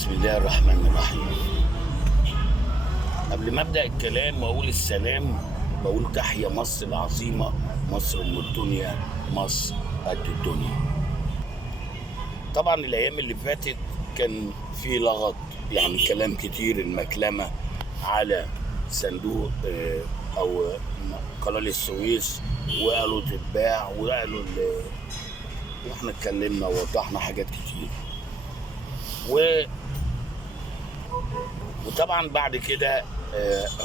بسم الله الرحمن الرحيم. قبل ما ابدا الكلام واقول السلام بقول تحيا مصر العظيمه، مصر ام الدنيا، مصر قد الدنيا. طبعا الايام اللي فاتت كان في لغط، يعني كلام كتير، المكلمه على صندوق او قناه السويس، وقالوا تتباع، وقالوا واحنا اتكلمنا ووضحنا حاجات كتير. وطبعا بعد كده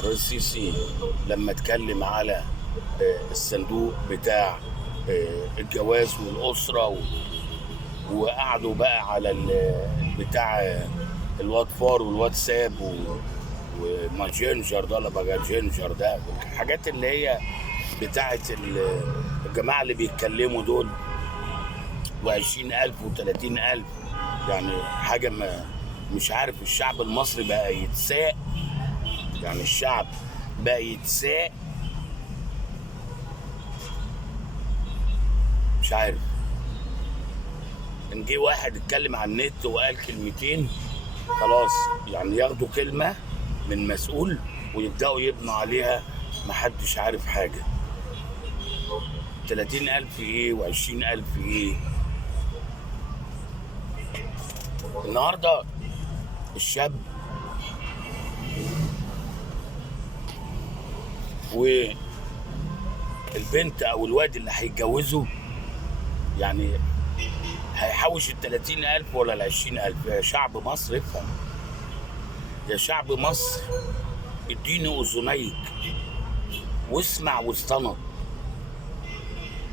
السيسي لما اتكلم على الصندوق بتاع الجواز والاسره، وقعدوا بقى على بتاع الواتفار والواتساب وماجنجر ده، ولا بقى جينجر ده، الحاجات اللي هي بتاعه الجماعه اللي بيتكلموا دول، و20,000 و30,000، يعني حاجه مش عارف. الشعب المصري بقى يتساق، يعني الشعب بقى يتساق، مش عارف. ان جه واحد اتكلم على النت وقال كلمتين خلاص، يعني ياخدوا كلمه من مسؤول ويبداوا يبنوا عليها، محدش عارف حاجه. 30,000 ايه و20,000 ايه؟ النهارده الشاب والبنت او الواد اللي هيتجوزوا، يعني هيحوش 30,000 ولا 20,000؟ يا شعب مصر افهم، يا شعب مصر اديني اذنيك واسمع واستنط،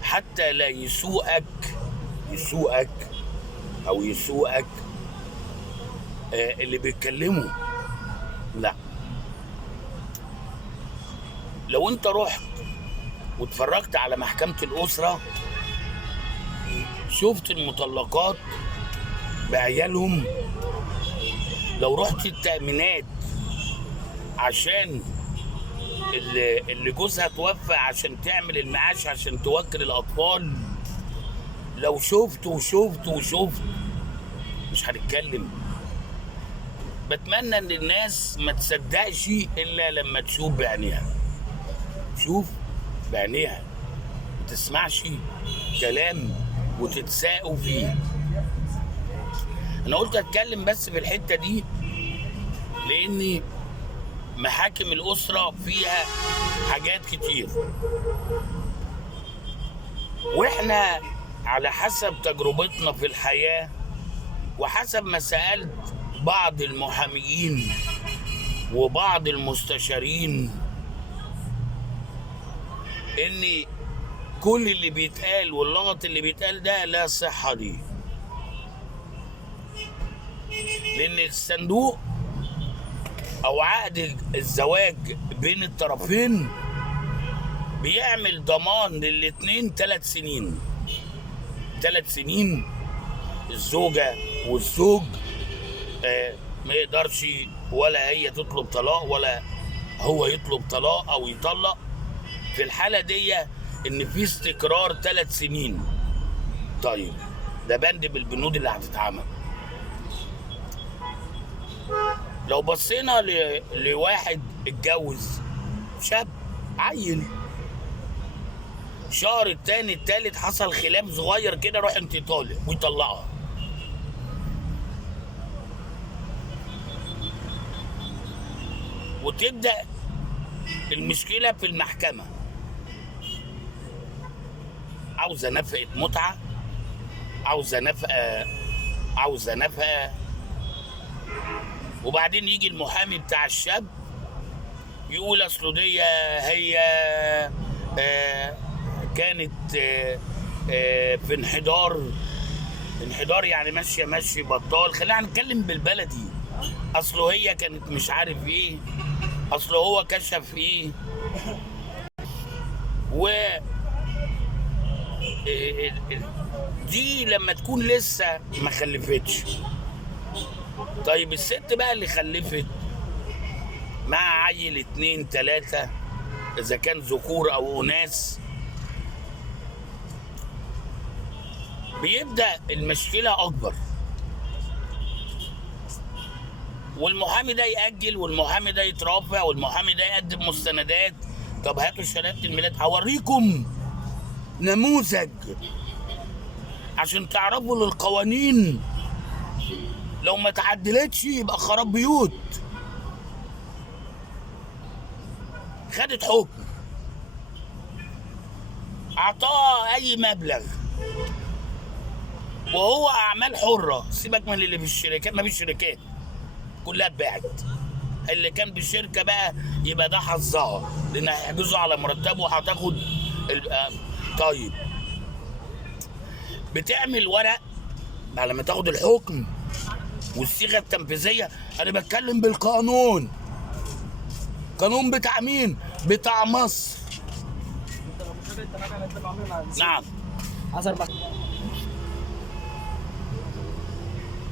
حتى لا يسوءك او يسوءك اللي بيتكلموا. لا، لو انت رحت واتفرجت على محكمة الأسرة، شفت المطلقات بعيالهم، لو رحت التأمينات عشان اللي جوزها توفى عشان تعمل المعاش عشان توكل الأطفال، لو شفت مش هنتكلم. بتمنى ان الناس ما تصدقش الا لما تشوف بعينيها، تشوف بعينيها، ما تسمعش كلام وتتساقوا فيه. انا قلت اتكلم بس في الحته دي لان محاكم الاسره فيها حاجات كتير، واحنا على حسب تجربتنا في الحياه وحسب ما سالت بعض المحاميين وبعض المستشارين، ان كل اللي بيتقال واللغط اللي بيتقال ده لا صحة ليه، لان الصندوق او عقد الزواج بين الطرفين بيعمل ضمان للاتنين 3 سنين. 3 سنين الزوجة والزوج ما يقدرش ولا هي تطلب طلاق ولا هو يطلب طلاق او يطلق. في الحالة دي ان في استقرار 3 سنين. طيب ده بند بالبنود اللي هتتعمل. لو بصينا لواحد اتجوز شاب عيل، شهر التاني التالت حصل خلاف صغير كده، روح انت طالق ويطلقها. وتبدأ المشكلة في المحكمة، عاوزة نفقة متعة، عاوزة نفقة. وبعدين يجي المحامي بتاع الشاب يقول اصله دي هي كانت في انحدار، يعني ماشي بطال. خلينا نتكلم بالبلدي، اصله هي كانت مش عارف ايه، اصله هو كشف ايه. و دي لما تكون لسه ما خلفتش. طيب الست بقى اللي خلفت مع عيل 2 3، اذا كان ذكور او اناث، بيبدأ المشكلة اكبر. والمحامي ده يأجل، والمحامي ده يترافع، والمحامي ده يقدم مستندات. طب هاتوا شهادة الميلاد هوريكم نموذج عشان تعرفوا للقوانين لو ما تعدلتش يبقى خراب بيوت. خدت حكم اعطاه اي مبلغ وهو اعمال حره، سيبك من اللي في الشركات، ما فيش شركات كلها اتباعت. اللي كان بشركه بقى يبقى ده حظها لان هيحجزوا على مرتبه وهتاخد طيب بتعمل ورق بعد ما تاخد الحكم والصيغه التنفيذيه. انا بتكلم بالقانون، قانون بتاع مين؟ بتاع مصر. نعم.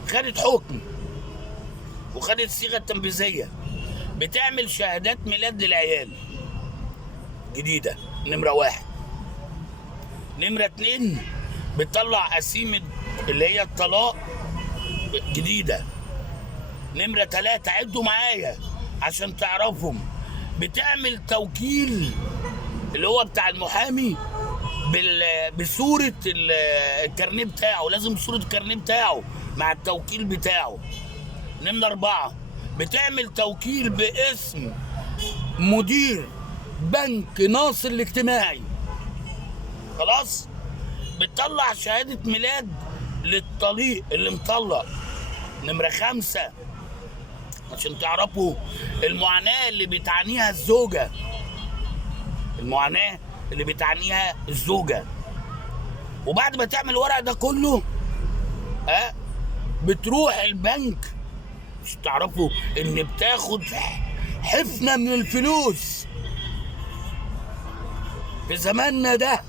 خدت حكم وخدت صيغه تنفيذيه، بتعمل شهادات ميلاد للعيال جديده، نمره 1. نمره 2 بتطلع قسيمه اللي هي الطلاق جديده. نمره 3 عدوا معايا عشان تعرفهم، بتعمل توكيل اللي هو بتاع المحامي بصوره الكارنيه بتاعه، لازم صوره الكارنيه بتاعه مع التوكيل بتاعه. نمرة 4 بتعمل توكيل باسم مدير بنك ناصر الاجتماعي. خلاص. بتطلع شهادة ميلاد للطليق اللي مطلق. نمرة 5 عشان تعرفوا المعاناة اللي بتعانيها الزوجة، المعاناة اللي بتعانيها الزوجة. وبعد ما تعمل الورق ده كله بتروح البنك، مش تعرفوا ان بتاخد حفنة من الفلوس في زماننا ده.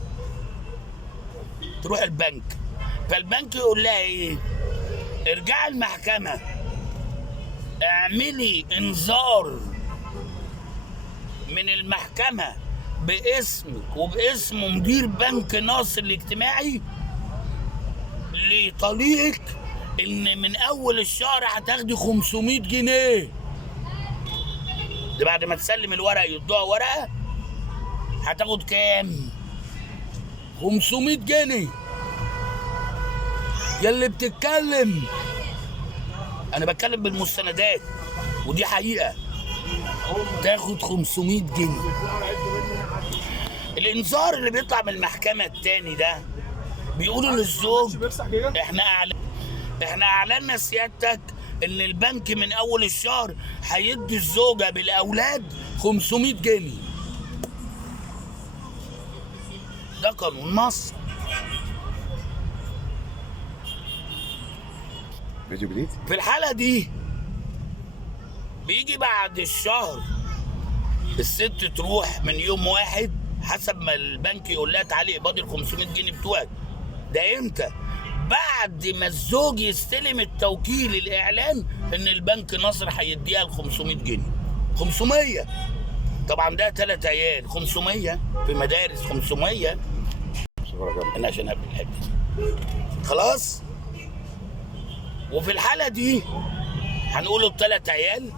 تروح البنك، فالبنك يقول لها ايه؟ ارجعي المحكمة اعملي انذار من المحكمة باسمك وباسم مدير بنك ناصر الاجتماعي لطليقك ان من اول الشهر هتاخدي 500 جنيه. ده بعد ما تسلم الورق يدوها ورقه هتاخد كام؟ 500 جنيه. يلي بتتكلم، انا بتكلم بالمستندات ودي حقيقه، تاخد 500 جنيه. الانذار اللي بيطلع من المحكمه التاني ده بيقولوا للزوج احنا اعلنا سيادتك ان البنك من اول الشهر هيدي الزوجه بالاولاد 500 جنيه. ده قانون مصر. فيديو جديد. في الحاله دي بيجي بعد الشهر الست تروح من يوم 1 حسب ما البنك يقول لها تعالي اقبضي ال 500 جنيه بتوعك. ده امتى؟ بعد ما الزوج يستلم التوكيل الاعلان ان البنك ناصر هيديها ال 500 جنيه. 500 طبعا ده 3 عيال، 500 في مدارس 500. انا عشان ابني الحته خلاص. وفي الحاله دي هنقوله ب3 عيال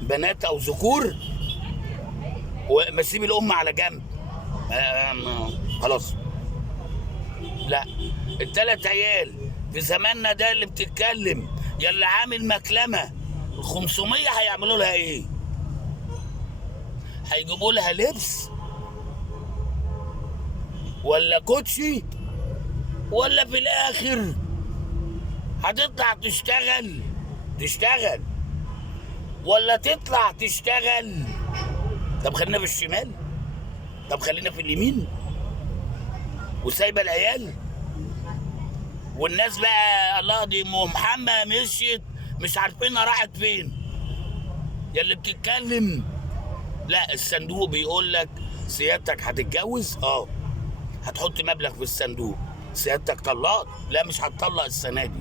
بنات او ذكور ومسيب الام على جنب. خلاص. لا، ال3 عيال في زماننا ده اللي بتتكلم يلا عامل مكلمه، ال 500 هيعملوا لها ايه؟ هيجيبوا لها لبس ولا كوتشي، ولا في الاخر هتطلع تشتغل ولا تطلع تشتغل؟ طب خلينا في الشمال، طب خلينا في اليمين وسايبه العيال والناس بقى. الله دي ام محمد مشيت مش عارفينها راحت فين. يا اللي بتتكلم لا، الصندوق بيقول لك سيادتك هتتجوز، هتحط مبلغ في الصندوق. سيادتك طلقت، لا مش هتطلق السنه دي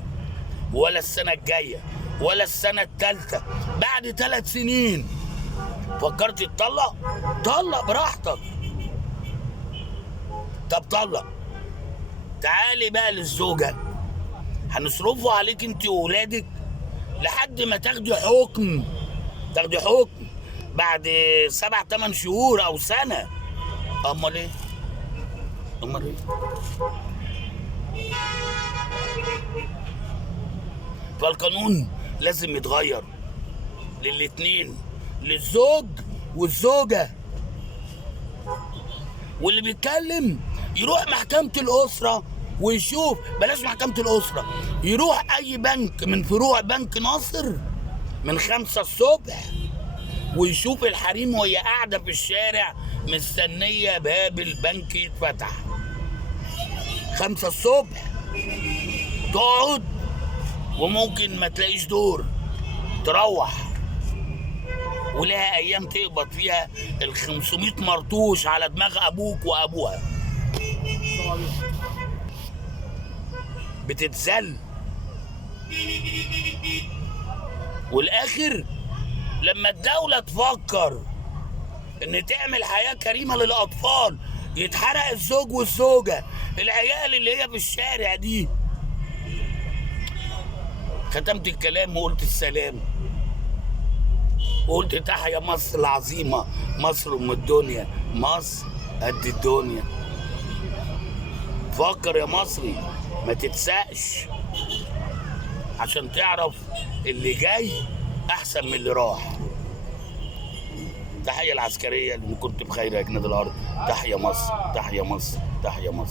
ولا السنه الجايه ولا السنه الثالثه. بعد 3 سنين فكرت تطلق؟ طلق براحتك. طب طلق، تعالي بقى للزوجه، هنصرفوا عليك انت وولادك لحد ما تاخدي حكم، بعد 7 8 شهور او سنه. امال ايه؟ فالقانون لازم يتغير للاتنين، للزوج والزوجه. واللي بيتكلم يروح محكمة الأسرة ويشوف، بلاش محكمة الأسرة، يروح أي بنك من فروع بنك ناصر من 5 الصبح ويشوف الحريم وهي قاعدة في الشارع مستنية باب البنك يتفتح. 5 الصبح تقعد، وممكن ما تلاقيش دور تروح، ولها ايام تقبض فيها ال 500 مرطوش على دماغ ابوك وابوها. بتتذل. والاخر لما الدولة تفكر ان تعمل حياة كريمة للاطفال، يتحرق الزوج والزوجة، العيال اللي هي في الشارع دي. ختمت الكلام وقلت السلام، وقلت تحيا مصر العظيمة، مصر أم الدنيا، مصر قد الدنيا. فكر يا مصري، ما تتسقش، عشان تعرف اللي جاي أحسن من اللي راح. تحيا العسكرية اللي كنت بخير يا جناد الأرض. تحيا مصر، تحيا مصر، تحيا مصر.